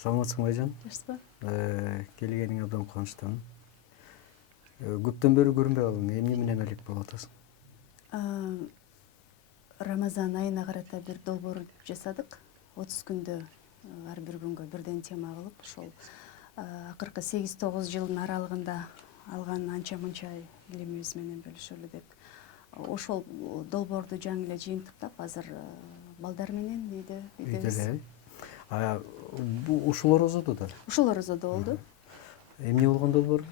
Саламатсыңбы айжан? Жакшысызбы? Келгениңе абдан кубанычтамын. Көптөн бери көрүнбөй калдың. Эмне менен алек болуп атасың? Рамазан айына карата бир долбоор жасадык. 30 күндө ар бир күнгө бирден тема кылып, ошол акыркы 8-9 жылдын аралыгында алган анча мынча илимибиз менен бөлүшөлү деп. Ошол долбоорду жаңы эле жыйынтыктап, азыр балдар менен үйдөбүз. Ушул орозодо да? Ушул орозодо болду. Эмне болгон долбоор?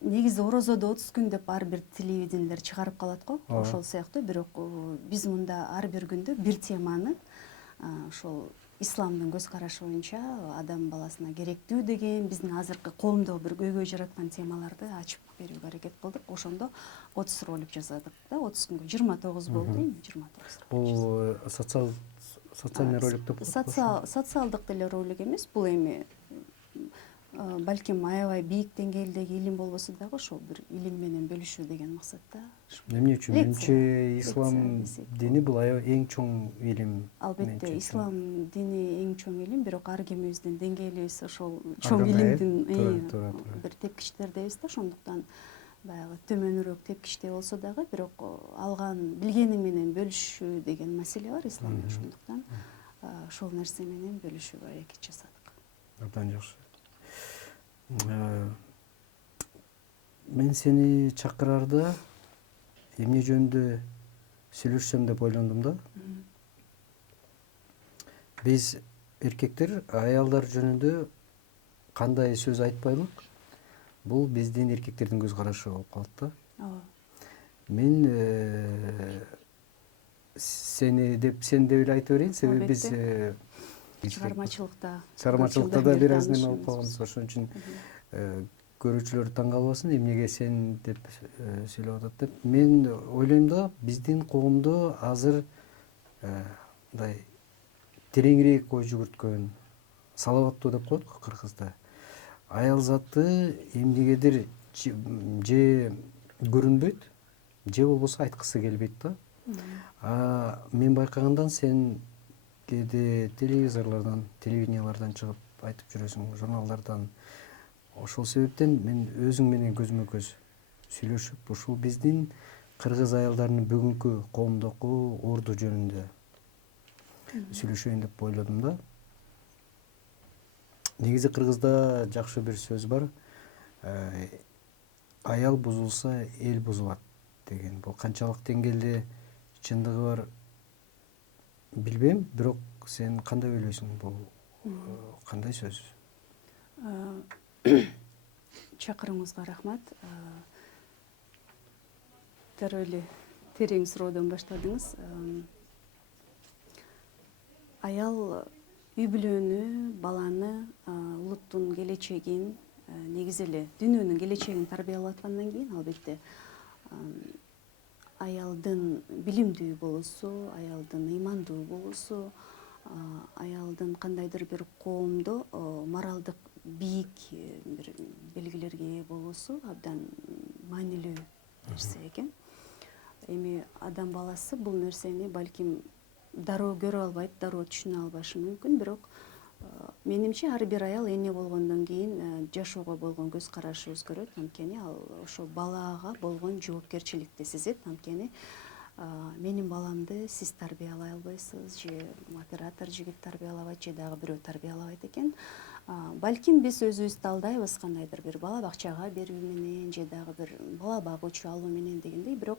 Негизи орозодо 30 күн деп ар бир телевидениелер чыгарып калат го. Ошол сыяктуу, бирок биз мында ар бир күндө бир теманы ошол исламдын көз карашы боюнча адам баласына керектүү деген биздин азыркы коомдогу бир көйгөй жараткан темаларды ачып берүүгө аракет кылдык. Ошондо 30 ролик жасадык да, 30 күнгө 29 болду эми 29. Бул социальный ролик деп коет. Социалдык деле ролик эмес, бул эми балким аябай бийик деңгээлдеги илим болбосо дагы ошол бир илим менен бөлүшүү деген максатта. Эмне үчүн? Менимче ислам дини бул аябай эң чоң илим. Албетте, ислам дини эң чоң илим, бирок ар кимибиздин деңгээлибиз ошол чоң илимдин бир тепкичтердебиз да, ошондуктан баягы төмөнүрөөк тепкичте болсо дагы, бирок алган билгениң менен бөлүшүү деген маселе бар исламда, ошондуктан ошол нерсе менен бөлүшүүгө аракет жасадык. Абдан жакшы. Мен сени чакыраарда эмне жөнүндө сүйлөшсөм деп ойлондум да. Биз эркектер аялдар жөнүндө кандай сөз айтпайлык, бул биздин эркектердин көз карашы болуп калат да. Ооба. Мен сен деп эле айта берейин, себеби биз чыгармачылыкта да бир аз неме болуп калганбыз. Ошон үчүн көрүүчүлөр таң калбасын, эмнеге сен деп сүйлөп атат деп. Мен ойлойм да, биздин коомдо азыр мындай тереңирээк ой жүгүрткөн, салаваттуу деп коет го кыргызда. Аял заты эмнегедир же көрүнбөйт, же болбосо айткысы келбейт да. Мен байкагандан сен кээде телевизорлордон, телевидениялардан чыгып айтып жүрөсүң, журналдардан. Ошол себептен мен өзүң менен көзмө көз сүйлөшүп, ушул биздин кыргыз аялдарынын бүгүнкү коомдогу орду жөнүндө сүйлөшөйүн деп ойлодум да. Негизи кыргызда жакшы бир сөз бар. Аял бузулса, эл бузулат деген. Бул канчалык деңгээлде чындыгы бар билбейм, бирок сен кандай ойлойсуң, бул кандай сөз? Чакырууңузга рахмат. Дароо эле терең суроодон баштадыңыз. Аял үй бүлөнү, баланы, улуттун келечегин, негизи эле дүйнөнүн келечегин тарбиялап аткандан кийин, албетте, аялдын билимдүү болуусу, аялдын ыймандуу болуусу, аялдын кандайдыр бир коомдо моралдык бийик бир белгилерге ээ болуусу абдан маанилүү нерсе экен. Эми адам баласы бул нерсени балким дароо көрө албайт, дароо түшүнө албашы мүмкүн, бирок менимче ар бир аял эне болгондон кийин жашоого болгон көз карашы өзгөрөт. Анткени ал ошо балага болгон жоопкерчиликти сезет. Анткени менин баламды сиз тарбиялай албайсыз, же оператор жигит тарбиялабайт, же дагы бирөө тарбиялабайт экен. Балким биз өзүбүздү алдайбыз кандайдыр бир бала бакчага берүү менен, же дагы бир бала багуучу алуу менен дегендей, бирок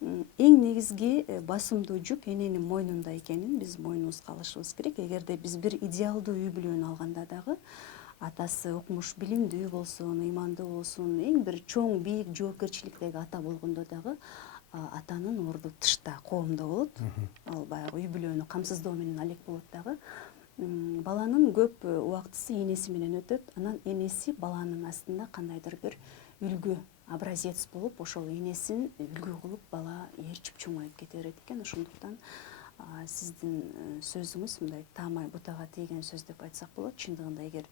эң негизги басымдуу жүк эненин мойнунда экенин биз мойнубузга алышыбыз керек. Эгерде биз бир идеалдуу үй бүлөнү алганда дагы атасы окумуш билимдүү болсун, ыймандуу болсун, эң бир чоң бийик жоопкерчиликтеги ата болгондо дагы атанын орду тышта, коомдо болот. Ал баягы үй бүлөнү камсыздоо менен алек болот дагы. Баланын көп убактысы энеси менен өтөт. Анан энеси баланын астында кандайдыр бир үлгү, образец болуп, ошол энесин үлгү кылып бала ээрчип чоңоюп кете берет экен. Ошондуктан сиздин сөзүңүз мындай таамай бутага тийген сөз деп айтсак болот. Чындыгында эгер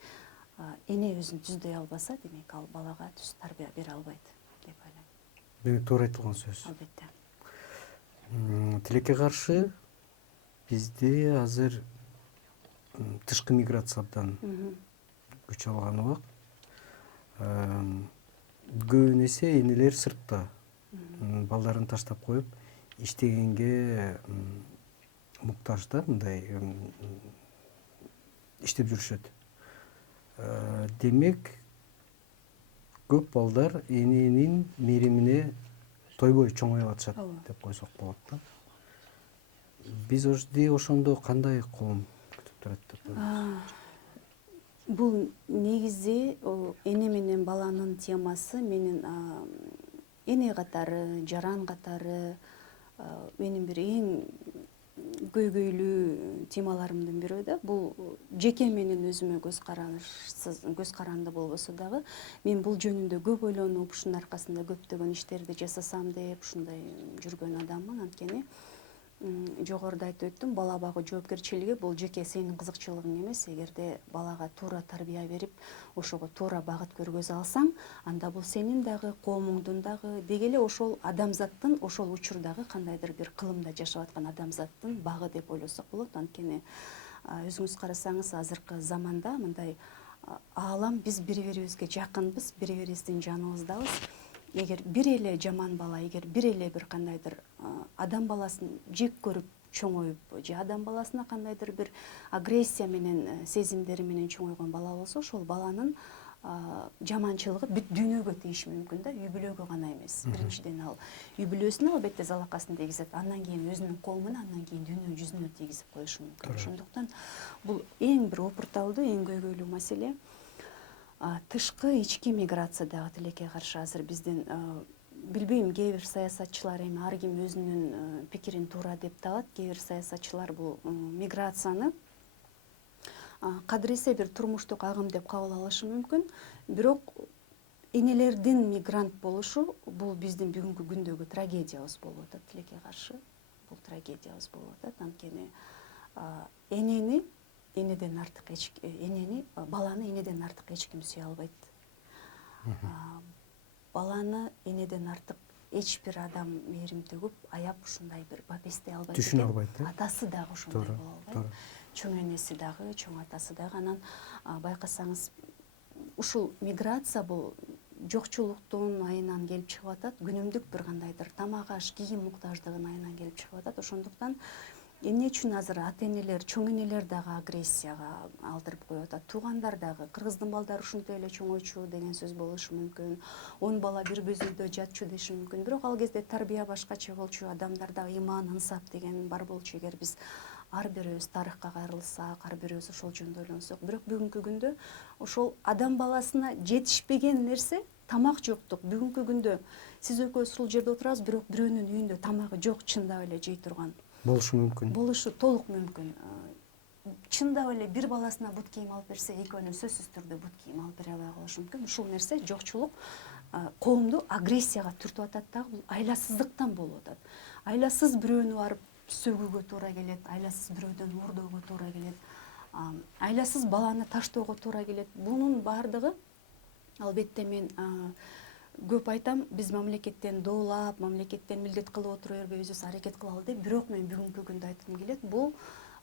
эне өзүн түздөй албаса, демек ал балага түз тарбия бере албайт деп ойлойм. Демек туура айтылган сөз. Албетте. Тилекке каршы бизде азыр тышкы миграция абдан күч алган убак. Көбүн эсе энелер сыртта балдарын таштап коюп иштегенге муктаж да, мындай иштеп жүрүшөт. Демек көп балдар эненин мээримине тойбой чоңоюп атышат деп койсок болот да. Биз ошондо кандай коом күтүп турат деп ойлойсуз? Бул негизи эне менен баланын темасы менин эне катары, жаран катары менин бир эң көйгөйлүү темаларымдын бирөө да. Бул жеке менин өзүмө көз каранды болбосо дагы мен бул жөнүндө көп ойлонуп, ушунун аркасында көптөгөн иштерди жасасам деп ушундай жүргөн адаммын. Анткени жогоруда айтып өттүм, бала багуу жоопкерчилиги бул жеке сенин кызыкчылыгың эмес. Эгерде балага туура тарбия берип, ошого туура багыт көргөзө алсаң, анда бул сенин дагы, коомуңдун дагы, деги эле ошол адамзаттын ошол учурдагы кандайдыр бир кылымда жашап аткан адамзаттын багы деп ойлосок болот. Анткени өзүңүз карасаңыз, азыркы заманда мындай аалам биз бири бирибизге жакынбыз, бири бирибиздин жаныбыздабыз. Эгер бир эле жаман бала, эгер бир эле бир кандайдыр адам баласын жек көрүп чоңоюп, же адам баласына кандайдыр бир агрессия менен, сезимдери менен чоңойгон бала болсо, ошол баланын жаманчылыгы бүт дүйнөгө тийиши мүмкүн да, үй бүлөгө гана эмес. Биринчиден ал үй бүлөсүнө албетте залакасын тийгизет, андан кийин өзүнүн коомуна, андан кийин дүйнө жүзүнө тийгизип коюшу мүмкүн. Ошондуктан бул эң бир опурталдуу, эң көйгөйлүү маселе. Тышкы ички миграция дагы тилекке каршы азыр биздин, билбейм, кээ бир саясатчылар, эми ар ким өзүнүн пикирин туура деп табат. Кээ бир саясатчылар бул миграцияны кадыресе бир турмуштук агым деп кабыл алышы мүмкүн. Бирок энелердин мигрант болушу бул биздин бүгүнкү күндөгү трагедиябыз болуп атат, тилекке каршы. Бул трагедиябыз болуп атат. Анткени баланы энеден артык эч ким сүйө албайт. Баланы энеден артык эч бир адам мээрим төгүп, аяп ушундай бир бапестей албайт. Түшүнө албайт. Атасы дагы ошондой боло албайт. Чоң энеси дагы, чоң атасы дагы. Анан байкасаңыз, ушул миграция бул жокчулуктун айынан келип чыгып атат. Күнүмдүк бир кандайдыр тамак аш, кийим муктаждыгынын айынан келип чыгып атат. Ошондуктан эмне үчүн азыр ата энелер, чоң энелер дагы агрессияга алдырып коюп атат? Туугандар дагы, кыргыздын балдары ушинтип эле чоңойчу деген сөз болушу мүмкүн. 10 бала бир көзөйдө жатчу деши мүмкүн. Бирок ал кезде тарбия башкача болчу, адамдарда ыйман, ынсап деген бар болчу. Эгер биз ар бирөөбүз тарыхка кайрылсак, ар бирөөбүз ошол жөнүндө ойлонсок. Бирок бүгүнкү күндө ошол адам баласына жетишпеген нерсе тамак жоктук. Бүгүнкү күндө сиз экөөбүз ушул жерде отурабыз, бирок бирөөнүн үйүндө тамагы жок, чындап эле жей турган. Болушу мүмкүн. Болушу толук мүмкүн. Чындап эле бир баласына бут кийим алып берсе, экөөнүн сөзсүз түрдө бут кийим алып бере албай калышы мүмкүн. Ушул нерсе жокчулук коомду агрессияга түртүп атат дагы, бул айласыздыктан болуп атат. Айласыз бирөөнү барып сөгүүгө туура келет, айласыз бирөөдөн уурдөөгө туура келет, айласыз баланы таштоого туура келет. Бунун баардыгы албетте мен көп айтам, биз мамлекеттен доолап, мамлекеттен милдет кылып отура бербейбиз, аракет кылалы деп. Бирок мен бүгүнкү күндө айткым келет, бул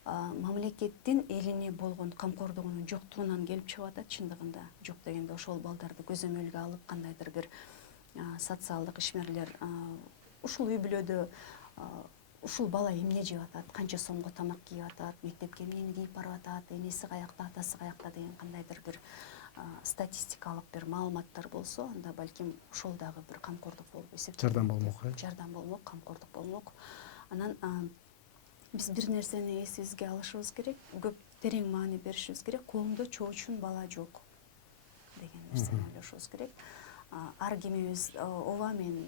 мамлекеттин элине болгон камкордугунун жоктугунан келип чыгып атат чындыгында. Жок дегенде ошол балдарды көзөмөлгө алып, кандайдыр бир социалдык ишмерлер ушул үй бүлөдө ушул бала эмне жеп атат, канча сомго тамак кийип атат, мектепке эмнени кийип барып атат, энеси каякта, атасы каякта деген кандайдыр бир статистикалык бир маалыматтар болсо, анда балким ошол дагы бир камкордук болуп эсептелет. Жардам болмок, Жардам болмок, камкордук болмок. Анан биз бир нерсени эсибизге алышыбыз керек, көп терең маани беришибиз керек. Коомдо чоочун бала жок деген нерсени ойлошубуз керек. Ар кимибиз, ооба мен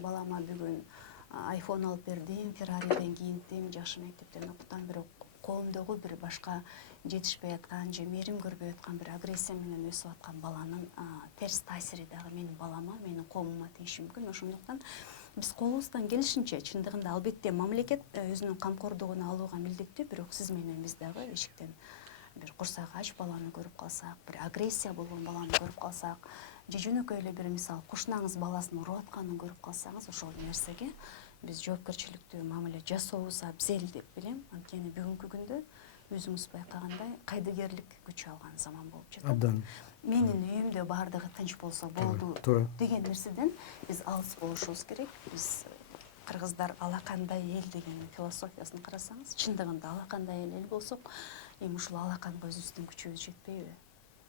балама бүгүн iPhone алып бердим, Ferrari'ден кийинтим, жакшы мектептен окутам, бирок коомдогу бир башка жетишпей аткан же мээрим көрбөй аткан бир агрессия менен өсүп аткан баланын терс таасири дагы менин балама, менин коомума тийиши мүмкүн. Ошондуктан биз колубуздан келишинче, чындыгында албетте мамлекет өзүнүн камкордугуна алууга милдеттүү, бирок сиз менен биз дагы эшиктен бир курсак ач баланы көрүп калсак, бир агрессия болгон баланы көрүп калсак, же жөнөкөй эле бир мисал кушунаңыз баласын уруп атканын көрүп калсаңыз, ошол нерсеге биз жоопкерчиликтүү мамиле жасообуз абзел деп билем. Анткени бүгүнкү күндө өзүңүз байкагандай кайдыгерлик күч алган заман болуп жатат. Абдан. Менин үйүмдө баардыгы тынч болсо болду Туура. деген нерседен биз алыс болушубуз керек. Биз кыргыздар алакандай эл деген философиясын карасаңыз, чындыгында алакандай эл болсок, эми ушул алаканга өзүбүздүн күчүбүз жетпейби?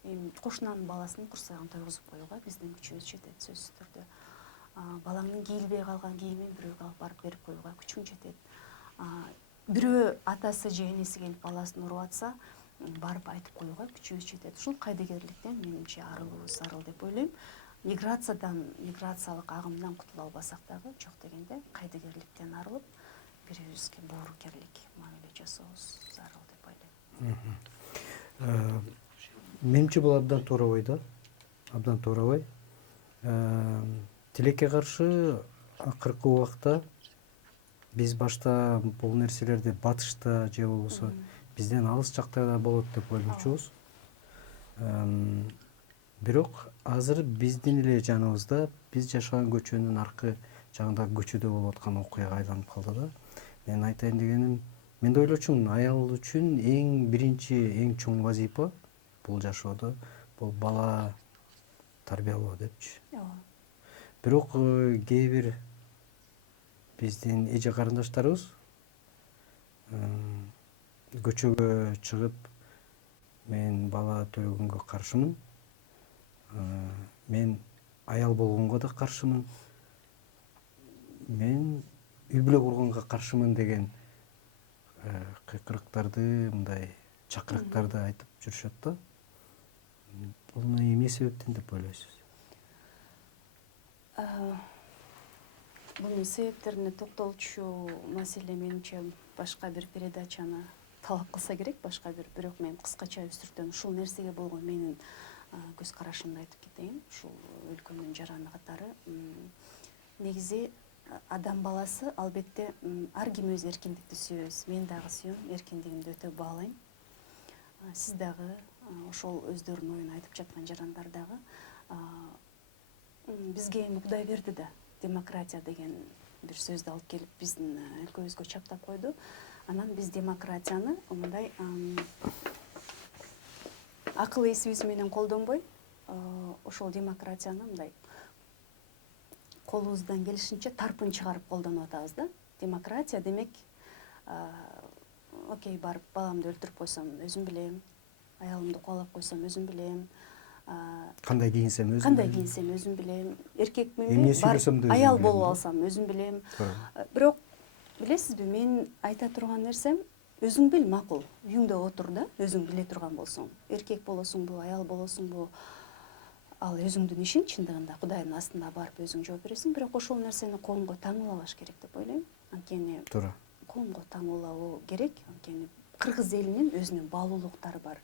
Эми кошунанын баласын курсагын тойгузуп коюуга биздин күчүбүз жетет сөзсүз түрдө. Балаңдын кийилбей калган кийимин бирөөгө алып барып берип коюуга күчүң жетет. Бирөө атасы же энеси келип баласын уруп атса, барып айтып коюуга күчүбүз жетет. Ушул кайдыгерликтен менимче арылуубуз зарыл деп ойлойм. Миграциялык агымдан кутула албасак дагы, жок дегенде кайдыгерликтен арылып, бирибизге боорукерлик мамиле жасообуз зарыл деп ойлойм. Менимче бул абдан туура ой да. Абдан туура ой. Тилекке каршы акыркы убакта биз башта бул нерселерди батышта же болбосо бизден алыс жакта да болот деп ойлочубуз. Бирок азыр биздин эле жаныбызда, биз жашаган көчөнүн аркы жагындагы көчөдө болуп аткан окуяга айланып калды да. Мен айтайын дегеним, мен да ойлочумун, аял үчүн эң биринчи, эң чоң вазифа бул жашоодо бул бала тарбиялоо депчи. Бирок кээ бир биздин эже карындаштарыбыз көчөгө чыгып, мен бала төлөгөнгө каршымын, мен аял болгонго да каршымын, мен үй бүлө курганга каршымын деген кыйкырыктарды, мындай чакырыктарды айтып жүрүшөт да. Буну эмне себептен деп ойлойсуз? Bunun себептерине токтолчу маселе менимче башка бир передачаны талап кылса керек, башка бир, бирок мен кыскача үстүртөн ушул нерсеге болгон менин көз карашымды айтып кетейин. Ушул өлкөнүн жараны катары негизи адам баласы албетте ар ким өз эркиндикти сүйөбүз. Мен дагы сүйөм, эркиндигимди өтө баалайм. Сиз дагы ошол өздөрүнүн оюн айтып жаткан жарандар дагы бизге эми Кудай берди да, демократия деген бир сөздү алып келип биздин өлкөбүзгө чаптап койду. Анан биз демократияны мындай акыл эсибиз менен колдонбой, ошол демократияны мындай колубуздан келишинче тарпын чыгарып колдонуп атабыз да. Демократия демек, окей, барып баламды өлтүрүп койсом өзүм билем, аялымды кубалап койсом өзүм билем, Кандай кийинсем өзүм билем, эркекминби, эмне сүйлөсөм да аял болуп алсам өзүм билем. Туура. Бирок билесизби, мен айта турган нерсем, өзүң бил макул, үйүңдө отур да, өзүң биле турган болсоң. Эркек болосуңбу, аял болосуңбу, ал өзүңдүн ишиң чындыгында, Кудайдын астында барып өзүң жооп бересиң. Бирок ошол нерсени коомго таңуулабаш керек деп ойлойм. Анткени Туура. коомго таңуулабоо керек. Анткени кыргыз элинин өзүнүн баалуулуктары бар.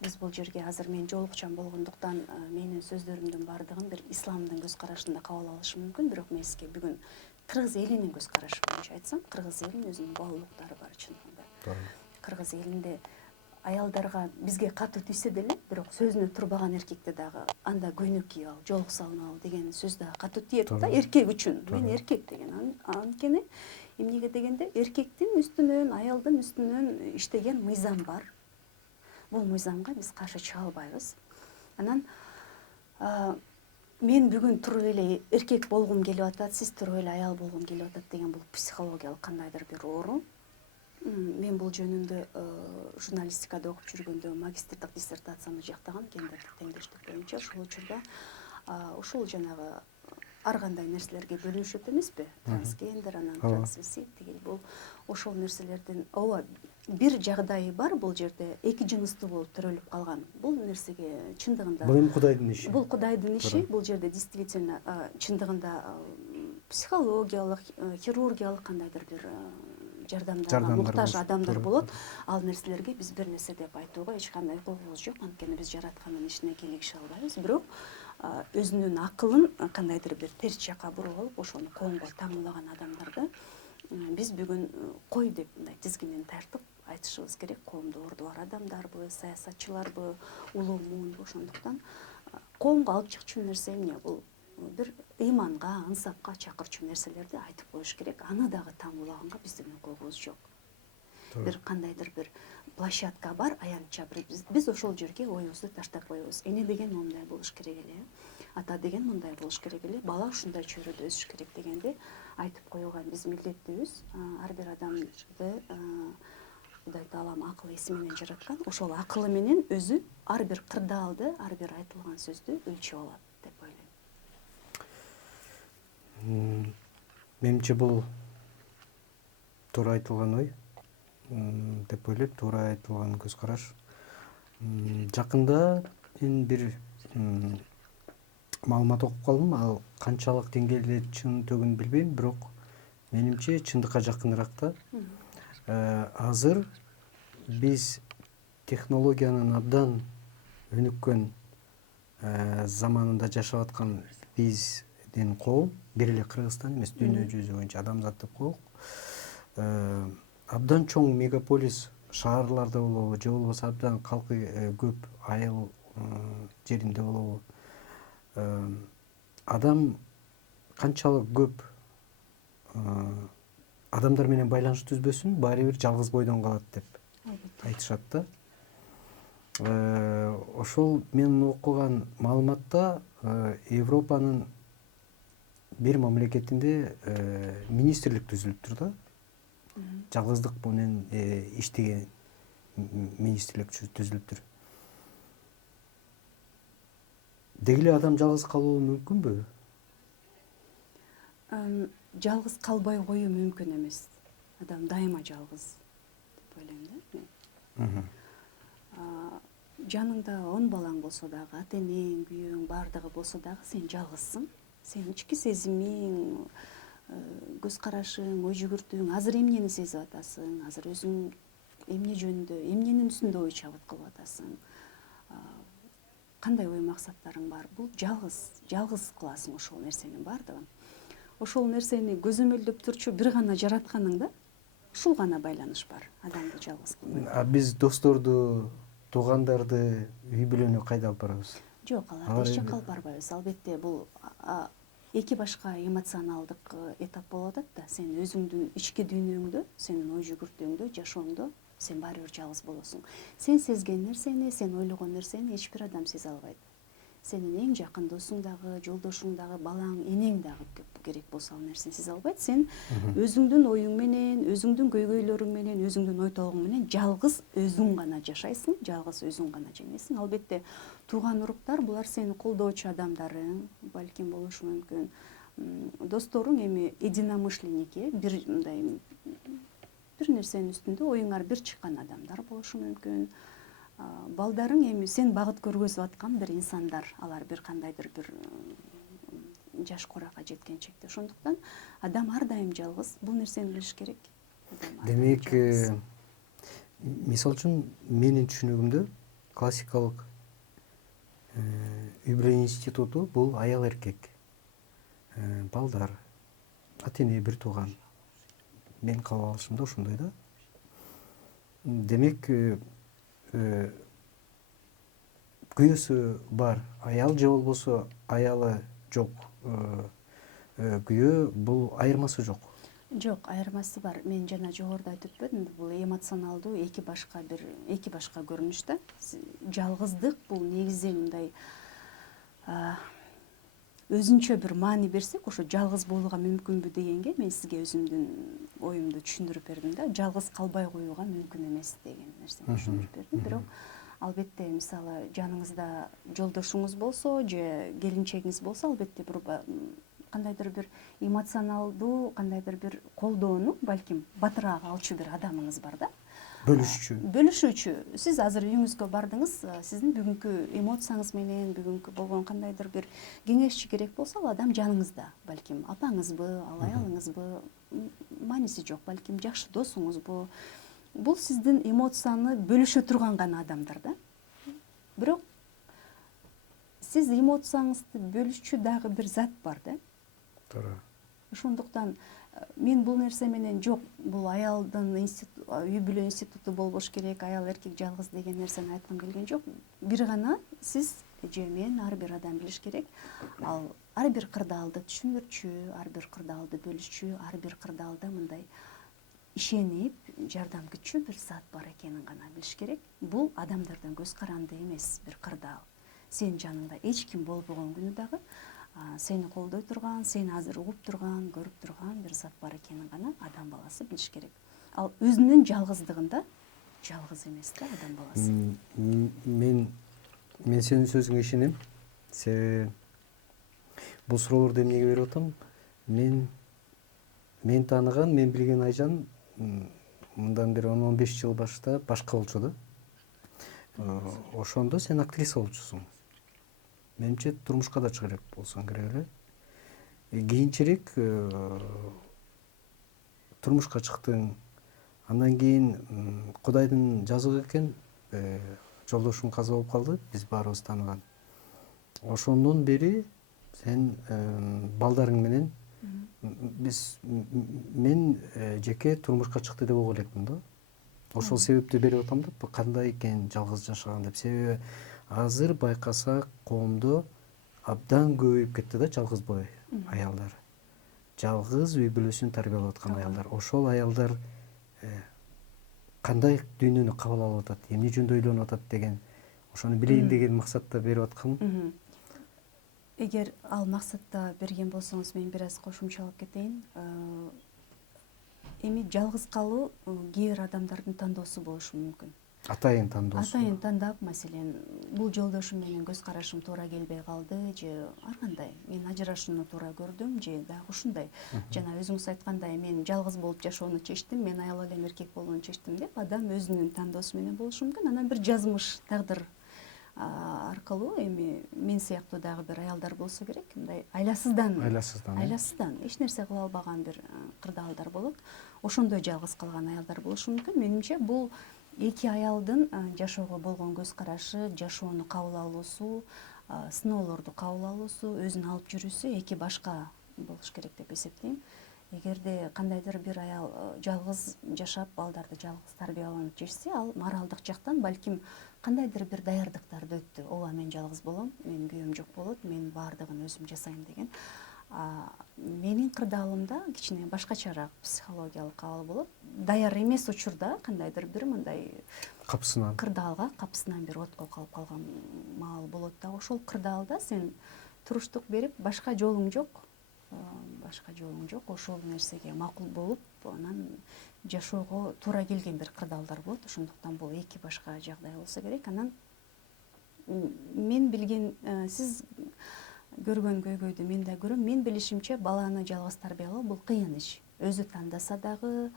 Биз бул жерге азыр мен жоолукчан болгондуктан менин сөздөрүмдүн баардыгын бир исламдын көз карашында кабыл алышы мүмкүн. Бирок мен сизге бүгүн кыргыз элинин көз карашы боюнча айтсам, кыргыз элинин өзүнүн баалуулуктары бар чындыгында. Туура. Кыргыз элинде аялдарга бизге катуу тийсе деле, бирок сөзүнө турбаган эркекте дагы анда көйнөк кийип ал, жоолук салынабы деген сөз дагы катуу тиет да, эркек үчүн. Мен эркек деген. Анткени эмнеге дегенде, эркектин үстүнөн, аялдын үстүнөн иштеген мыйзам бар. Бул мыйзамга биз каршы чыга албайбыз. Анан мен бүгүн туруп эле эркек болгум келип атат, сиз туруп эле аял болгум келип атат деген бул психологиялык кандайдыр бир оору. Мен бул жөнүндө журналистикада окуп жүргөндө магистрлык диссертациямды жактагам, гендердик теңдештик боюнча. Ошол учурда ушул жанагы ар кандай нерселерге бөлүнүшөт эмеспи? Трансгендер, анан трансвестит деген бул ошол нерселердин бир жагдайы бар бул жерде, эки жыныстуу болуп төрөлүп калган. Бул нерсеге чындыгында Бул эми Кудайдын иши. Бул Кудайдын иши. Бул жерде действительно чындыгында психологиялык, хирургиялык кандайдыр бир жардамдарга муктаж адамдар болот. Ал нерселерге биз бир нерсе деп айтууга эч кандай укугубуз жок. Анткени биз жараткандын ишине келишише албайбыз. Бирок өзүнүн акылын кандайдыр бир терс жакка буруп алып, ошону коомго таңуулаган адамдарды биз бүгүн кой деп мындай тизгинин тартып айтышыбыз керек. Коомдо орду бар адамдарбы, саясатчыларбы, улуу муунбу. Ошондуктан коомго алып чыкчу нерсе эмне? Бул бир ыйманга, ынсапка чакырчу нерселерди айтып коюш керек. Аны дагы таңуулаганга биздин укугубуз жок. бир кандайдыр бир площадка бар, аянтча биз ошол жерге оюбузду таштап коебуз. Эне деген мындай болуш керек эле, ата деген мындай болуш керек эле, бала ушундай чөйрөдө өсүш керек дегенди айтып коюуга биз милдеттүүбүз. Ар бир адамды Кудай Таалам акыл эси менен жараткан. Ошол акылы менен өзү ар бир кырдаалды, ар бир айтылган сөздү өлчөп алат деп ойлойм. Менимче бул туура айтылган ой деп ойлойм, туура айтылган көз караш. Жакында мен бир маалымат окуп калдым. Ал канчалык деңгээлде чын төгүн билбейм, бирок менимче чындыкка жакыныраак да. Азыр биз технологиянын абдан өнүккөн заманында жашап аткан биздин коом, бир эле Кыргызстан эмес, дүйнө жүзү боюнча адамзат деп коелук, абдан чоң мегаполис шаарларда болобу, же болбосо абдан калкы көп айыл жеринде болобу, адам канчалык көп адамдар менен байланыш түзбөсүн, баары бир жалгыз бойдон калат деп айтышат да. Ошол мен окуган маалыматта Европанын бир мамлекетинде министрлик түзүлүптүр да. Жалгыздык менен иштеген министрлик түзүлүптүр. Деги эле адам жалгыз калуу мүмкүнбү? Жалгыз калбай коюу мүмкүн эмес. Адам дайыма жалгыз деп ойлойм да. Жаныңда 10 балаң болсо дагы, ата-энең, күйөөң баардыгы болсо дагы сен жалгызсың. Сенин ички сезимиң, көз карашың, ой жүгүртүүң азыр эмнени сезип атасың, азыр өзүң эмне жөнүндө, эмненин үстүндө ой чабыт кылып атасың, кандай ой максаттарың бар. Бул жалгыз кыласың ошол нерсенин баардыгын. Ошол нерсени көзөмөлдөп турчу бир гана жаратканыңда ушул гана байланыш бар, адамды жалгыз кылбайт. Биз досторду, туугандарды, үй бүлөнү кайда алып барабыз? Жок, аларды эч жакка алып барбайбыз. Албетте бул эки башка эмоционалдык этап болуп атат да. Сен өзүңдүн ички дүйнөңдө, сенин ой жүгүртүүңдө, жашооңдо сен баары бир жалгыз болосуң. Сен сезген нерсени, сен ойлогон нерсени эч бир адам сезе албайт. Сенин эң жакын досуң дагы, жолдошуң дагы, балаң, энең дагы керек болсо ал нерсени сезе албайт. Сен өзүңдүн оюң менен, өзүңдүн көйгөйлөрүң менен, өзүңдүн ой толгоң менен жалгыз өзүң гана жашайсың, жалгыз өзүң гана жеңесиң. Албетте тууган уруктар булар сени колдоочу адамдарың, балким болушу мүмкүн. Досторуң эми единомышленники, бир мындай бир нерсенин үстүндө оюңар бир чыккан адамдар болушу мүмкүн. Балдарың эми сен багыт көргөзүп аткан бир инсандар, алар бир кандайдыр бир жаш куракка жеткенчекте. Ошондуктан адам ар дайым жалгыз. Бул нерсени билиш керек. Демек, мисалы үчүн менин түшүнүгүмдө классикалык үй бүлө институту бул аял эркек, балдар, ата-эне, бир тууган. Мен кабыл алышымда ошондой да. Демек, күйөөсү бар аял же болбосо аялы жок күйөө, бул айырмасы жок. Жок, айырмасы бар. Мен жана жогоруда айтып өтпөдүмбү, бул эмоционалдуу эки башка көрүнүш да. Жалгыздык бул негизи мындай өзүнчө бир маани берсек, ошо жалгыз болууга мүмкүнбү дегенге мен сизге өзүмдүн оюмду түшүндүрүп бердим да. Жалгыз калбай коюуга мүмкүн эмес деген нерсени түшүндүрүп бердим. Бирок албетте мисалы жаныңызда жолдошуңуз болсо же келинчегиңиз болсо, албетте бир кандайдыр бир эмоционалдуу, кандайдыр бир колдоону балким батыраак алчу бир адамыңыз бар да. Бөлүшүүчү. Сиз азыр үйүңүзгө бардыңыз, сиздин бүгүнкү эмоцияңыз менен, бүгүнкү болгон кандайдыр бир кеңешчи керек болсо, ал адам жаныңызда. Балким апаңызбы, ал аялыңызбы, мааниси жок, балким жакшы досуңузбу. Бул сиздин эмоцияны бөлүшө турган гана адамдар да. Бирок сиз эмоцияңызды бөлүшчү дагы бир зат бар да. Туура. Ошондуктан мен бул нерсе менен жок, бул аялдын үй бүлө институту болбош керек, аял эркек жалгыз деген нерсени айткым келген жок. Бир гана сиз же мен, ар бир адам билиш керек, ал ар бир кырдаалды түшүндүрчү, ар бир кырдаалды бөлүшчү, ар бир кырдаалда мындай ишенип жардам күтчү бир зат бар экенин гана билиш керек. Бул адамдардын көз каранды эмес, бир кырдаал. Сенин жаныңда эч ким болбогон күнү дагы сени колдой турган, сени азыр угуп турган, көрүп турган бир зат бар экенин гана адам баласы билиш керек. Ал өзүнүн жалгыздыгында жалгыз эмес да адам баласы. Мен сенин сөзүңө ишенем. Себеби бул суроолорду эмнеге берип атам? Мен тааныган, мен билген Айжан мындан бери 10-15 жыл башта башка болчу да. Ошондо сен актриса болчусуң. Менимче турмушка да чыга элек болсоң керек эле. Кийинчерээк турмушка чыктың. Андан кийин Кудайдын жазыгы экен, жолдошуң каза болуп калды, биз баарыбыз тааныган. Ошондон бери сен балдарың менен мен жеке турмушка чыкты деп ого элекмин да. Ошол себепти берип атам да, кандай экен жалгыз жашаган деп. Себеби азыр байкасак коомдо абдан көбөйүп кетти да жалгыз бой аялдар. Жалгыз үй бүлөсүн тарбиялап аткан аялдар. Ошол аялдар кандай дүйнөнү кабыл алып атат, эмне жөнүндө ойлонуп атат деген, ошону билейин деген максатта берип аткам. Эгер ал максатта берген болсоңуз, мен бир аз кошумчалап кетейин. Эми жалгыз калуу кээ бир адамдардын тандоосу болушу мүмкүн. Атайын тандоосу. Атайын тандап, маселен, бул жолдошум менен көз карашым туура келбей калды, же ар кандай, мен ажырашууну туура көрдүм, же дагы ушундай. Жана өзүңүз айткандай, мен жалгыз болуп жашоону чечтим, мен аял элем, эркек болууну чечтим деп, адам өзүнүн тандоосу менен болушу мүмкүн. Анан бир жазмыш, тагдыр аркылуу эми мен сыяктуу дагы бир аялдар болсо керек, мындай айласыздан эч нерсе кыла албаган бир кырдаалдар болот. Ошондой жалгыз калган аялдар болушу мүмкүн. Менимче бул эки аялдын жашоого болгон көз карашы, жашоону кабыл алуусу, сыноолорду кабыл алуусу, өзүн алып жүрүүсү эки башка болуш керек деп эсептейм. Эгерде кандайдыр бир аял жалгыз жашап, балдарды жалгыз тарбиялоону чечсе, ал моралдык жактан балким кандайдыр бир даярдыктарды өттү. Ооба, мен жалгыз болом, менин күйөөм жок болот, мен баардыгын өзүм жасайм деген. Менин кырдаалымда кичине башкачараак психологиялык абал болот. Даяр эмес учурда кандайдыр бир мындай кырдаалга капысынан бир отко калып калган маал болот да. Ошол кырдаалда сен туруштук берип, башка жолуң жок. Ошол нерсеге макул болуп, анан жашоого туура келген бир кырдаалдар болот. Ошондуктан бул эки башка жагдай болсо керек. Анан мен билген, сиз көргөн көйгөйдү мен да көрөм. Мен билишимче, баланы жалгыз тарбиялоо бул кыйын иш. Өзү тандаса дагы,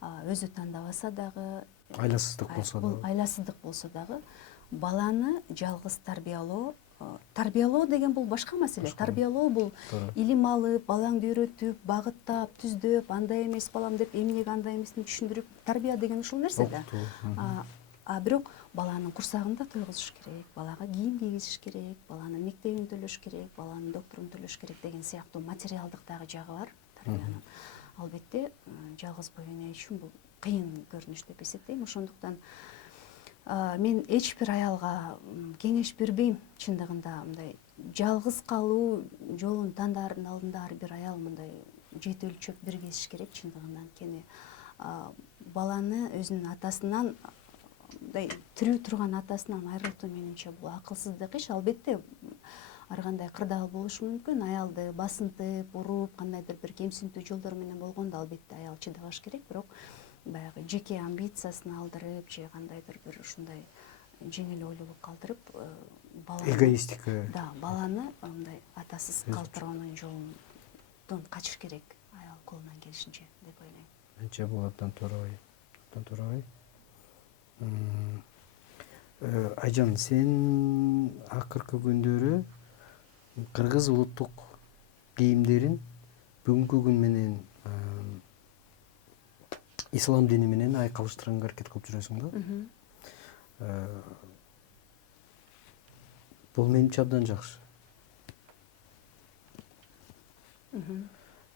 өзү тандабаса дагы, айласыздык болсо дагы, баланы жалгыз тарбиялоо деген бул башка маселе. Тарбиялоо бул илим алып, балаңды үйрөтүп, багыттап, түздөп, андай эмес балам деп, эмнеге андай эмесин түшүндүрүп, тарбия деген ушул нерсе да. Бирок баланын курсагында тойгузуш керек, балага кийим кийгизиш керек, баланын мектебин төлөш керек, баланын докторун төлөш керек деген сыяктуу материалдык дагы жагы бар тарбиянын. Албетте, жалгыз бой эне үчүн бул кыйын көрүнүш деп эсептейм. Ошондуктан мен эч бир аялга кеңеш бербейм чындыгында. Мындай жалгыз калуу жолун тандаарынын алдында ар бир аял мындай жети өлчөп бир кесиш керек чындыгында. Анткени баланы өзүнүн атасынан, мындай тирүү турган атасынан айрылтуу менимче бул акылсыздык иш. Албетте, ар кандай кырдаал болушу мүмкүн. Аялды басынтып, уруп, кандайдыр бир кемсинтүү жолдор менен болгондо албетте аял чыдабаш керек. Бирок баягы жеке амбициясын алдырып, же кандайдыр бир ушундай жеңил ойлуулук калтырып, эгоистика. Да, баланы мындай атасыз калтыроонун жолунан качыш керек аял колунан келишинче деп ойлойм. Менче бул абдан туура ой. Айжан, сен акыркы күндөрү кыргыз улуттук кийимдерин бүгүнкү күн менен ислам дини менен айкалыштырганга аракет кылып жүрөсүң да. Бул менимче абдан жакшы.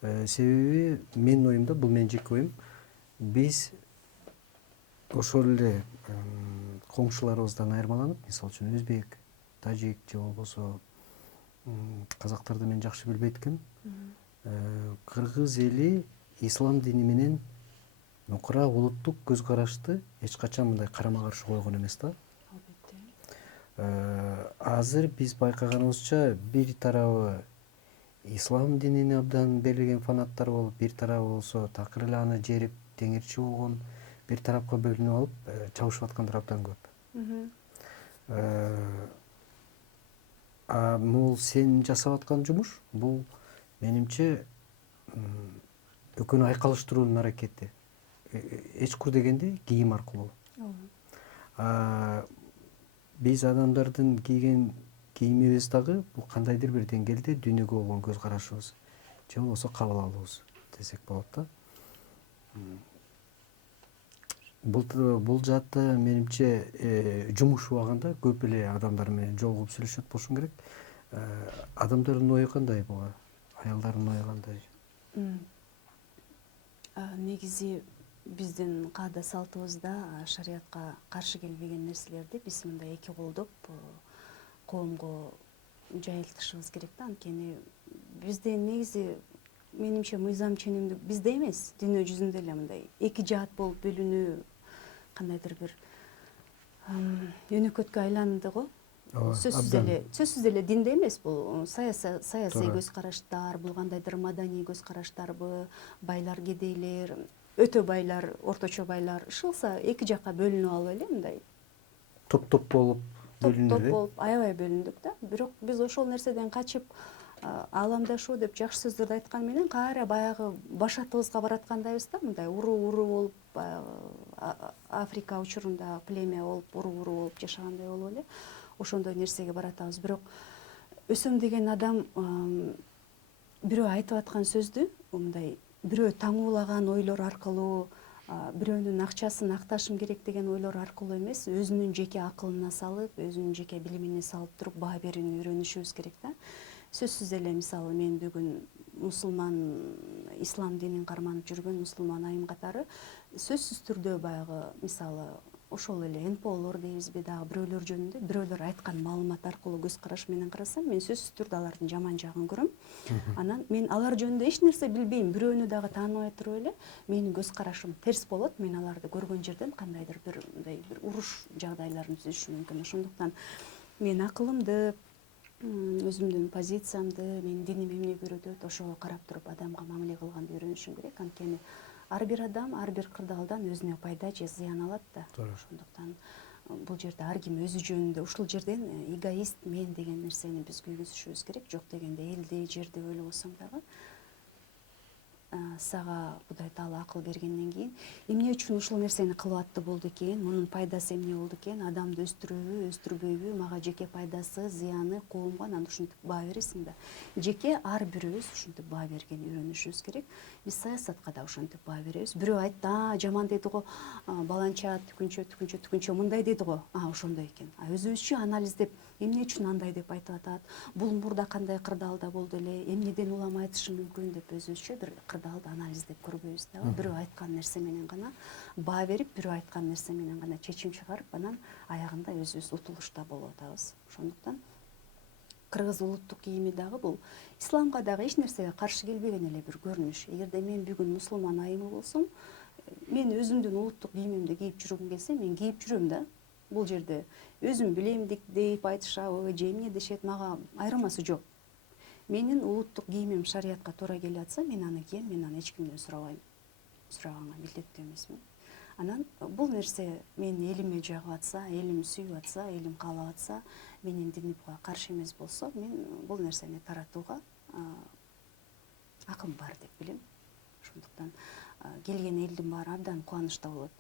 Себеби менин оюмда, бул менин жеке оюм, биз ошол эле коңшуларыбыздан айырмаланып, мисалы үчүн өзбек, тажик же болбосо казактарды мен жакшы билбейт экенмин. Кыргыз эли ислам дини менен нукура улуттук көз карашты эч качан мындай карама каршы койгон эмес да. Азыр биз байкаганыбызча бир тарабы ислам динине абдан берилген фанаттар болуп, бир тарабы болсо такыр эле аны жерип теңирчи болгон бир тарапка бөлүнүп алып чабышып аткандар абдан көп. Бул сен жасап аткан жумуш бул менимче экөөнү айкалыштыруунун аракети. Эчкур дегенде кийим аркылуу. Биз адамдардын кийген кийимибиз дагы бул кандайдыр бир деңгээлде дүйнөгө болгон көз карашыбыз же болбосо кабыл алуубуз десек болот да. Бул жаатта менимче жумуш убагында көп эле адамдар менен жолугуп сүйлөшөт болушуң керек. Адамдардын ою кандай буга? Аялдардын ою кандай? Негизи биздин каада салтыбызда шариятка каршы келбеген нерселерди биз мындай эки колдоп коомго жайылтышыбыз керек да. Анткени бизде негизи менимче мыйзам ченемдик бизде эмес, дүйнө жүзүндө эле мындай эки жаат болуп бөлүнүү кандайдыр бир өнөкөткө айланды го. Сөзсүз эле динде эмес, бул саясий көз караштар, бул кандайдыр маданий көз караштарбы, байлар кедейлер, өтө байлар, орточо байлар, ышылса эки жакка бөлүнүп алып эле мындай топ болуп бөлүнүп топ болуп аябай бөлүндүк да. Бирок биз ошол нерседен качып ааламдашуу деп жакшы сөздөрдү айткан менен кайра баягы башатыбызга бараткандайбыз да. Мындай уруу болуп, Африка учурунда племя болуп, уруу болуп жашагандай болуп эле ошондой нерсеге баратабыз. Бирок өсөм деген адам бирөө айтып аткан сөздү мындай бирөө таңуулаган ойлор аркылуу, бирөөнүн акчасын акташым керек деген ойлор аркылуу эмес, өзүнүн жеке акылына салып, өзүнүн жеке билимине салып туруп баа берүүнү үйрөнүшүбүз керек да. Сөзсүз эле мисалы мен бүгүн мусулман, ислам динин карманып жүргөн мусулман айым катары сөзсүз түрдө баягы мисалы ошол эле НПОлор дейбизби дагы бирөөлөр жөнүндө бирөөлөр айткан маалымат аркылуу көз караш менен карасам, мен сөзсүз түрдө алардын жаман жагын көрөм. Анан мен алар жөнүндө эч нерсе билбейм, бирөөнү дагы тааныбай туруп эле менин көз карашым терс болот. Мен аларды көргөн жерден кандайдыр бир мындай бир уруш жагдайларын түзүшү мүмкүн. Ошондуктан мен акылымды, өзүмдүн позициямды, менин диним эмне үйрөтөт, ошого карап туруп адамга мамиле кылганды үйрөнүшүм керек. Анткени ар бир адам ар бир кырдаалдан өзүнө пайда же зыян алат да. Ошондуктан бул жерде ар ким өзү жөнүндө ушул жерден эгоист мен деген нерсени биз күйгүзүшүбүз керек. Жок дегенде элди, жерди ойлобосоң дагы сага Кудай Таала акыл бергенден кийин эмне үчүн ушул нерсени кылып атты болду экен, мунун пайдасы эмне болду экен, адамды өстүрөбү, өстүрбөйбү, мага жеке пайдасы, зыяны, коомго, анан ушинтип баа бересиң да. Жеке ар бирөөбүз ушинтип баа бергени үйрөнүшүбүз керек. Биз саясатка да ошентип баа беребиз. Бирөө айтты, жаман деди го, баланча, түкүнчө мындай деди го, ошондой экен. Өзүбүзчө анализдеп, эмне үчүн андай деп айтып атат, бул мурда кандай кырдаалда болду эле, эмнеден улам айтышы мүмкүн деп өзүбүзчө бир кырдаалды анализдеп көрбөйбүз дагы. Бирөө айткан нерсе менен гана баа берип, бирөө айткан нерсе менен гана чечим чыгарып, анан аягында өзүбүз утулушта болуп атабыз. Ошондуктан кыргыз улуттук кийими дагы бул исламга дагы эч нерсеге каршы келбеген эле бир көрүнүш. Эгерде мен бүгүн мусулман айымы болсом, мен өзүмдүн улуттук кийимимди кийип жүргүм келсе, мен кийип жүрөм да. Бул жерде өзүм билем деп айтышабы же эмне дешет, мага айырмасы жок. Менин улуттук кийимим шариятка туура келип атса, мен аны кийем, мен аны эч кимден сурабайм. Сураганга милдеттүү эмесмин. Анан бул нерсе менин элиме жагып атса, элим сүйүп атса, элим каалап атса, менин динимге каршы эмес болсо, мен бул нерсени таратууга акым бар деп билем. Ошондуктан келген элдин баары абдан кубанычта болот.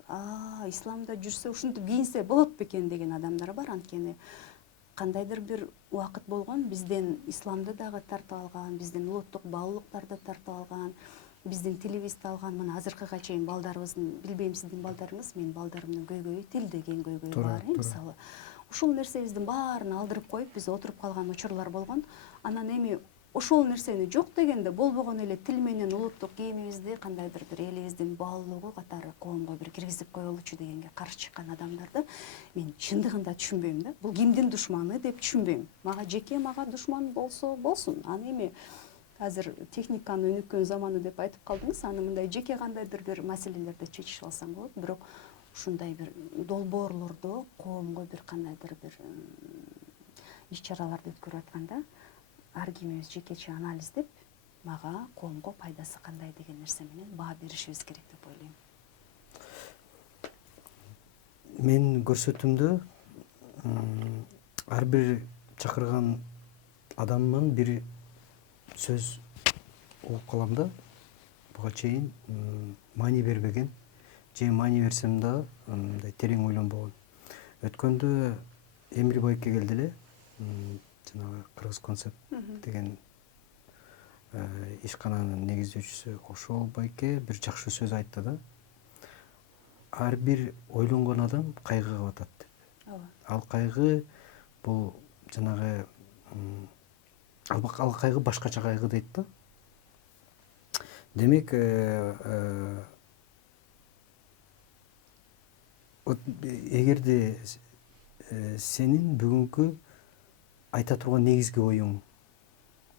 Исламда жүрсө ушинтип кийинсе болот бекен деген адамдар бар. Анткени кандайдыр бир убакыт болгон, бизден исламды дагы тартып алган, бизден улуттук баалуулуктарды тартып алган, биздин тилибизди алган. Мына азыркыга чейин балдарыбыздын, билбейм сиздин балдарыңыз, менин балдарымдын көйгөйү тил деген көйгөй бар. Мисалы ушул нерсебиздин баарын алдырып коюп, биз отуруп калган учурлар болгон. Анан эми ошол нерсени жок дегенде болбогон эле тил менен улуттук кийимибизди, кандайдыр бир элибиздин баалуулугу катары коомго бир киргизип коелучу дегенге каршы чыккан адамдарды мен чындыгында түшүнбөйм да. Бул кимдин душманы деп түшүнбөйм. Мага жеке душман болсо болсун. Аны эми азыр техниканы өнүккөн заманы деп айтып калдыңыз. Аны мындай жеке кандайдыр бир маселелерди чечип алсаң болот. Бирок ушундай бир долбоорлордо коомго бир кандайдыр бир иш-чараларды өткөрүп атканда ар кимибиз жекече анализдеп, мага коомго пайдасы кандай деген нерсе менен баа беришибиз керек деп ойлойм. Мен көрсөтүүмдө ар бир чакырган адамдан бир сөз угуп калам да. Буга чейин маани бербеген, же маани берсем да мындай терең ойлонбогон. Өткөндө Эмир Байке келди эле, жанагы Кыргыз концепт деген ишкананын негиздөөчүсү. Ошол Байке бир жакшы сөз айтты да. Ар бир ойлонгон адам кайгыга батат деп. Ал кайгы бул жанагы ал кайгы башкача кайгы дейт да. Демек, эгерде сенин бүгүнкү айта турган негизги оюң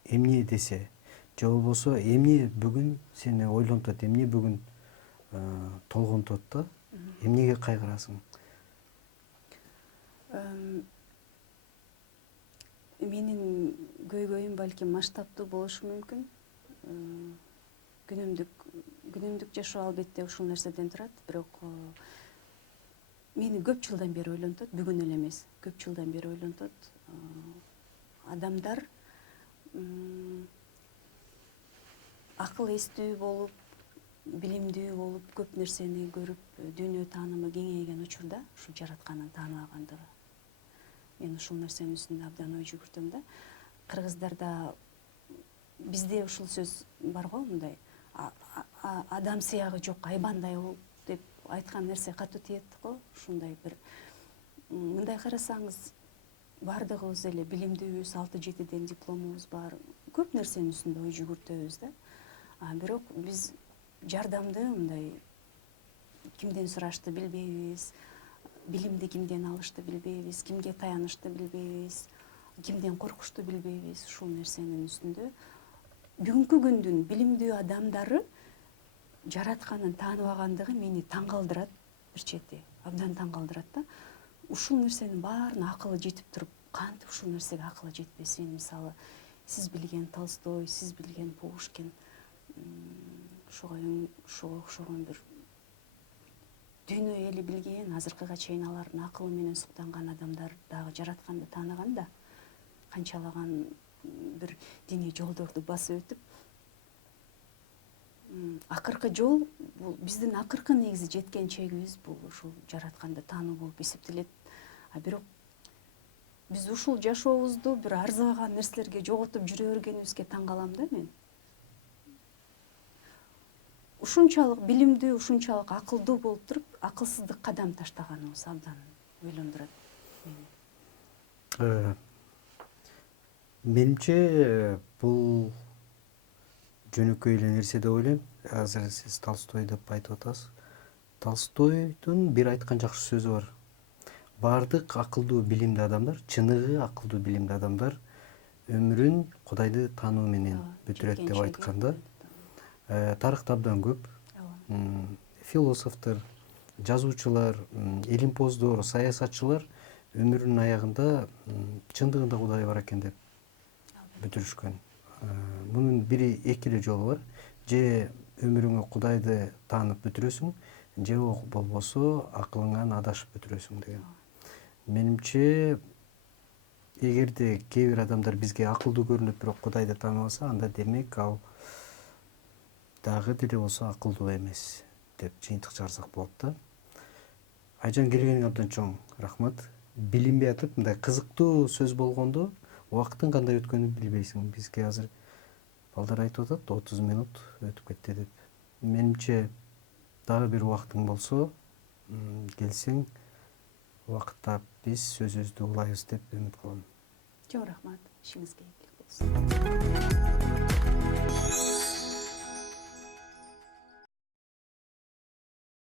эмне десе, же болбосо эмне бүгүн сени ойлонтот, эмне бүгүн толгонтот да, эмнеге кайгырасың? Менин көйгөйүм балким масштабтуу болушу мүмкүн. Күнүмдүк жашоо албетте ушул нерседен турат, бирок мени көп жылдан бери ойлонтот, бүгүн эле эмес, көп жылдан бери ойлонтот. Адамдар акыл эстүү болуп, билимдүү болуп, көп нерсени көрүп, дүйнө таанымы кеңейген учурда ушул жаратканын тааныбагандыгы. Мен ушул нерсенин үстүндө абдан ой жүгүртөм да. Кыргыздарда бизде ушул сөз бар го, мындай адам сыягы жок, айбандай болуп деп айткан нерсе катуу тиет го. Ушундай бир мындай карасаңыз, бардыгыбыз эле билимдүүбүз, 6-7ден дипломубуз бар. Көп нерсенин үстүндө ой жүгүртөбүз да. Бирок биз жардамды мындай кимден сурашты билбейбиз, билимди кимден алышты билбейбиз, кимге таянышты билбейбиз, кимден коркушту билбейбиз. Ушул нерсенин үстүндө бүгүнкү күндүн билимдүү адамдары жаратканын тааныбагандыгы мени таң калтырат, бир чети абдан таң калтырат да. Ушул нерсенин баарына акылы жетип туруп, кантип ушул нерсеге акылы жетпесин? Мисалы, сиз билген Толстой, сиз билген Пушкин, ошого окшогон бир дүйнө эли билген, азыркыга чейин алардын акылы менен суктанган адамдар дагы жаратканды тааныганда, канчалаган бир диний жолдорду басып өтүп, акыркы жол бул биздин акыркы негизи жеткен чегибиз бул ушул жаратканды таануу болуп эсептелет. Бирок биз ушул жашообузду бир арзыбаган нерселерге жоготуп жүрө бергенибизге таң калам да мен. Ушунчалык билимдүү, ушунчалык акылдуу болуп туруп, акылсыздык кадам таштаганыбыз абдан ойлондурат мени. Менимче бул жөнөкөй эле нерсе деп ойлойм. Азыр сиз Толстой деп айтып атасыз. Толстойдун бир айткан жакшы сөзү бар. Бардык акылдуу билимдүү адамдар, чыныгы акылдуу билимдүү адамдар өмүрүн Кудайды таануу менен бүтүрөт деп айткан да. Тарыхта абдан көп философтор, жазуучулар, илимпоздор, саясатчылар өмүрүнүн аягында чындыгында Кудай бар экен деп бүтүрүшкөн. Мунун бири эки эле жолу бар. Же өмүрүңө Кудайды таанып бүтүрөсүң, же болбосо акылыңан адашып бүтүрөсүң деген. Менимче, эгерде кээ бир адамдар бизге акылдуу көрүнөт, бирок Кудайды тааныбаса, анда демек ал дагы деле болсо акылдуу эмес деп жыйынтык чыгарсак болот да. Айжан, келгениңе абдан чоң рахмат. Билинбей атып, мындай кызыктуу сөз болгондо убакыттын кандай өткөнүн билбейсиң. Бизге азыр балдар айтып атат, 30 минут өтүп кетти деп. Менимче, дагы бир убактың болсо, келсең, убакытта биз сөзүбүздү улайбыз деп үмүт кылам. Чоң рахмат, ишиңиз кээптүү болсун.